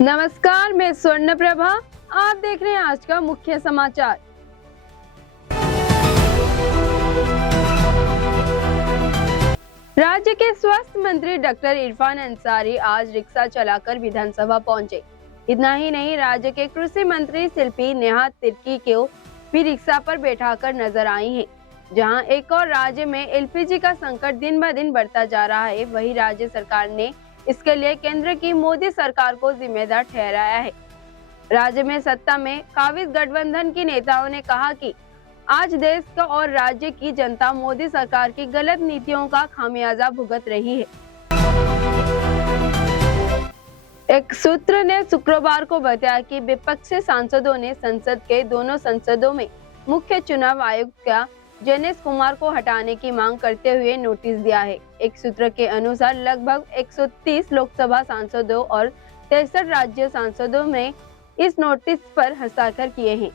नमस्कार, मैं स्वर्ण प्रभा। आप देख रहे हैं आज का मुख्य समाचार। राज्य के स्वास्थ्य मंत्री डॉक्टर इरफान अंसारी आज रिक्शा चलाकर विधानसभा पहुंचे। इतना ही नहीं, राज्य के कृषि मंत्री शिल्पी नेहा तिर्की को भी रिक्शा पर बैठाकर नजर आई हैं। जहां एक और राज्य में एलपीजी का संकट दिन ब दिन बढ़ता जा रहा है, वहीं राज्य सरकार ने इसके लिए केंद्र की मोदी सरकार को जिम्मेदार ठहराया है। राज्य में सत्ता में काबिज गठबंधन की नेताओं ने कहा कि आज देश का और राज्य की जनता मोदी सरकार की गलत नीतियों का खामियाजा भुगत रही है। एक सूत्र ने शुक्रवार को बताया कि विपक्षी सांसदों ने संसद के दोनों संसदों में मुख्य चुनाव आयुक्त का जनेश कुमार को हटाने की मांग करते हुए नोटिस दिया है। एक सूत्र के अनुसार लगभग 130 लोकसभा सांसदों और 63 राज्य सांसदों ने इस नोटिस पर हस्ताक्षर किए हैं।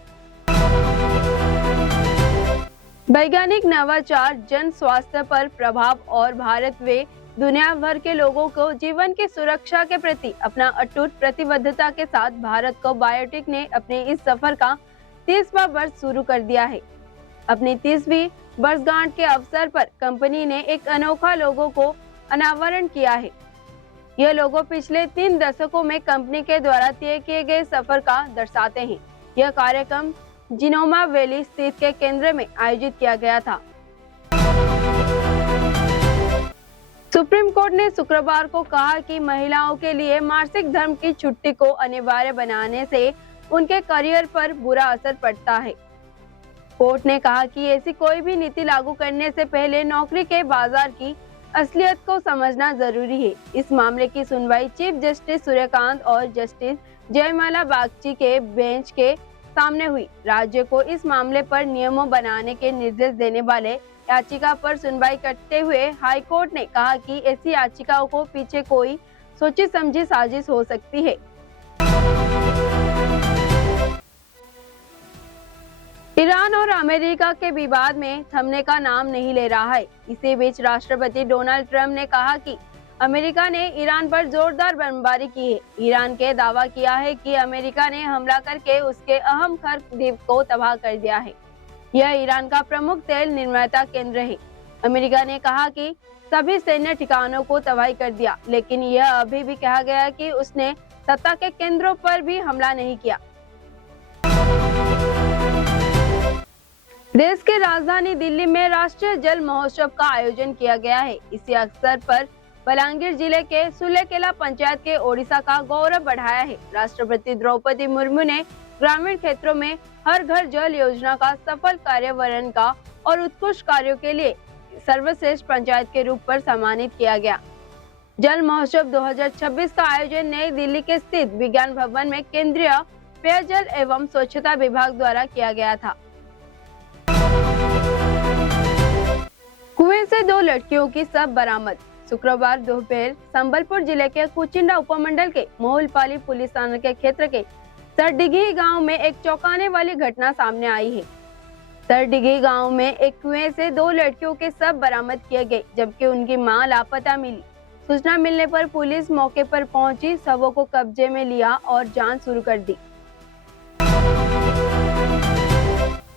वैज्ञानिक नवाचार, जन स्वास्थ्य पर प्रभाव और भारत व दुनिया भर के लोगों को जीवन की सुरक्षा के प्रति अपना अटूट प्रतिबद्धता के साथ भारत को बायोटेक ने अपने इस सफर का 30वां वर्ष शुरू कर दिया है। अपनी 30वीं वर्षगांठ के अवसर पर कंपनी ने एक अनोखा लोगो को अनावरण किया है। यह लोगो पिछले 3 दशकों में कंपनी के द्वारा तय किए गए सफर का दर्शाते हैं। यह कार्यक्रम जिनोमा वैली स्थित के केंद्र में आयोजित किया गया था। सुप्रीम कोर्ट ने शुक्रवार को कहा कि महिलाओं के लिए मासिक धर्म की छुट्टी को अनिवार्य बनाने से उनके करियर पर बुरा असर पड़ता है। कोर्ट ने कहा कि ऐसी कोई भी नीति लागू करने से पहले नौकरी के बाजार की असलियत को समझना जरूरी है। इस मामले की सुनवाई चीफ जस्टिस सूर्यकांत और जस्टिस जयमाला बागची के बेंच के सामने हुई। राज्य को इस मामले पर नियमों बनाने के निर्देश देने वाले याचिका पर सुनवाई करते हुए हाई कोर्ट ने कहा कि ऐसी याचिकाओं को पीछे कोई सोची समझी साजिश हो सकती है। ईरान और अमेरिका के विवाद में थमने का नाम नहीं ले रहा है। इसी बीच राष्ट्रपति डोनाल्ड ट्रंप ने कहा कि अमेरिका ने ईरान पर जोरदार बमबारी की है। ईरान के दावा किया है कि अमेरिका ने हमला करके उसके अहम खर्क द्वीप को तबाह कर दिया है। यह ईरान का प्रमुख तेल निर्माता केंद्र है। अमेरिका ने कहा कि सभी सैन्य ठिकानों को तबाही कर दिया, लेकिन यह अभी भी कहा गया कि उसने सत्ता के केंद्रों पर भी हमला नहीं किया। देश के राजधानी दिल्ली में राष्ट्रीय जल महोत्सव का आयोजन किया गया है। इसी अवसर पर बलांगीर जिले के सुलेकेला पंचायत के ओडिशा का गौरव बढ़ाया है। राष्ट्रपति द्रौपदी मुर्मू ने ग्रामीण क्षेत्रों में हर घर जल योजना का सफल कार्यान्वयन का और उत्कृष्ट कार्यों के लिए सर्वश्रेष्ठ पंचायत के रूप पर सम्मानित किया गया। जल महोत्सव 2026 का आयोजन नई दिल्ली के स्थित विज्ञान भवन में केंद्रीय पेयजल एवं स्वच्छता विभाग द्वारा किया गया था। कुएं से 2 लड़कियों की शव बरामद। शुक्रवार दोपहर संबलपुर जिले के कुचिंडा उपमंडल के मोहुलपाली पुलिस थाना के क्षेत्र के सरडिघी गांव में एक चौंकाने वाली घटना सामने आई है। सरडिघी गांव में एक कुएं से 2 लड़कियों के शव बरामद किए गए, जबकि उनकी मां लापता मिली। सूचना मिलने पर पुलिस मौके पर पहुंची, शवों को कब्जे में लिया और जांच शुरू कर दी।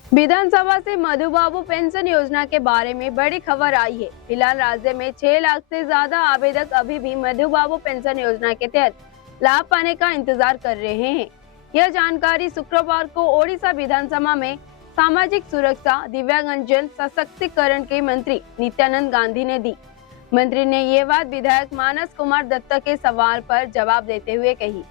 विधानसभा से मधु बाबू पेंशन योजना के बारे में बड़ी खबर आई है। फिलहाल राज्य में 6 लाख से ज्यादा आवेदक अभी भी मधु बाबू पेंशन योजना के तहत लाभ पाने का इंतजार कर रहे हैं। यह जानकारी शुक्रवार को ओडिशा विधानसभा में सामाजिक सुरक्षा, दिव्यांगजन सशक्तिकरण के मंत्री नित्यानंद गांधी ने दी। मंत्री ने ये बात विधायक मानस कुमार दत्त के सवाल पर जवाब देते हुए कही।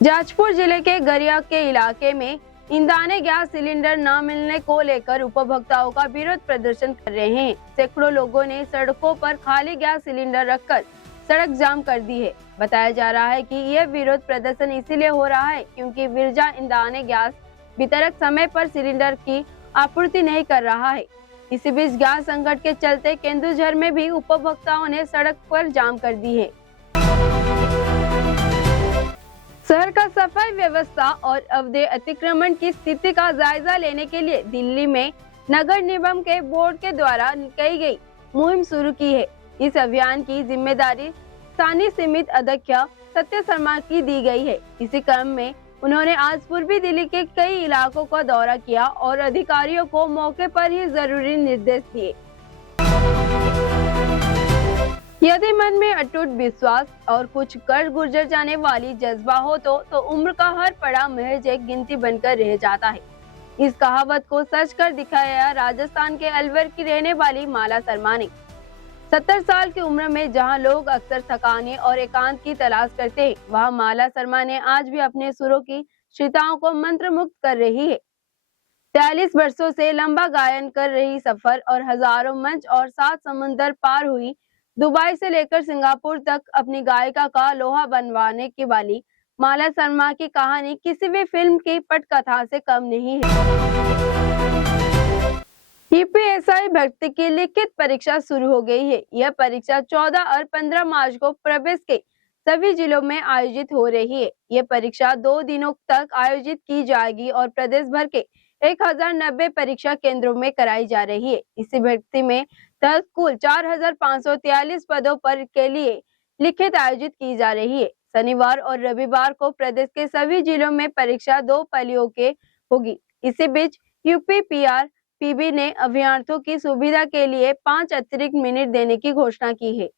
जाजपुर जिले के गरिया के इलाके में ईंधन गैस सिलेंडर न मिलने को लेकर उपभोक्ताओं का विरोध प्रदर्शन कर रहे हैं। सैकड़ों लोगों ने सड़कों पर खाली गैस सिलेंडर रखकर सड़क जाम कर दी है। बताया जा रहा है कि यह विरोध प्रदर्शन इसीलिए हो रहा है क्योंकि बिरजा ईंधन गैस वितरक समय पर सिलेंडर की आपूर्ति नहीं कर रहा है। इसी बीच गैस संकट के चलते केंदुझर में भी उपभोक्ताओं ने सड़क पर जाम कर दी है। शहर का सफाई व्यवस्था और अवैध अतिक्रमण की स्थिति का जायजा लेने के लिए दिल्ली में नगर निगम के बोर्ड के द्वारा की गई मुहिम शुरू की है। इस अभियान की जिम्मेदारी स्थानीय समिति अध्यक्ष सत्य शर्मा की दी गई है। इसी क्रम में उन्होंने आज पूर्वी दिल्ली के कई इलाकों का दौरा किया और अधिकारियों को मौके पर ही जरूरी निर्देश दिए। यदि मन में अटूट विश्वास और कुछ कर गुजर जाने वाली जज्बा हो तो उम्र का हर पड़ाव महज एक गिनती बनकर रह जाता है। इस कहावत को सच कर दिखाया राजस्थान के अलवर की रहने वाली माला शर्मा ने। 70 साल की उम्र में जहां लोग अक्सर थकाने और एकांत की तलाश करते हैं, वहां माला शर्मा ने आज भी अपने सुरों की श्रोताओं को मंत्रमुग्ध कर रही है। 43 वर्षों से लंबा गायन कर रही सफर और हजारों मंच और 7 समुंदर पार हुई, दुबई से लेकर सिंगापुर तक अपनी गायिका का लोहा बनवाने की वाली माला शर्मा की कहानी किसी भी फिल्म की पटकथा से कम नहीं है। यूपीएससी भर्ती की लिखित परीक्षा शुरू हो गई है। यह परीक्षा 14 और 15 मार्च को प्रदेश के सभी जिलों में आयोजित हो रही है। यह परीक्षा 2 दिनों तक आयोजित की जाएगी और प्रदेश भर के 1090 परीक्षा केंद्रों में कराई जा रही है। इसी भर्ती में कुल 4543 पदों पर के लिए लिखित आयोजित की जा रही है। शनिवार और रविवार को प्रदेश के सभी जिलों में परीक्षा 2 पालियों के होगी। इसी बीच यूपीपीआरपीबी ने अभ्यर्थियों की सुविधा के लिए 5 अतिरिक्त मिनट देने की घोषणा की है।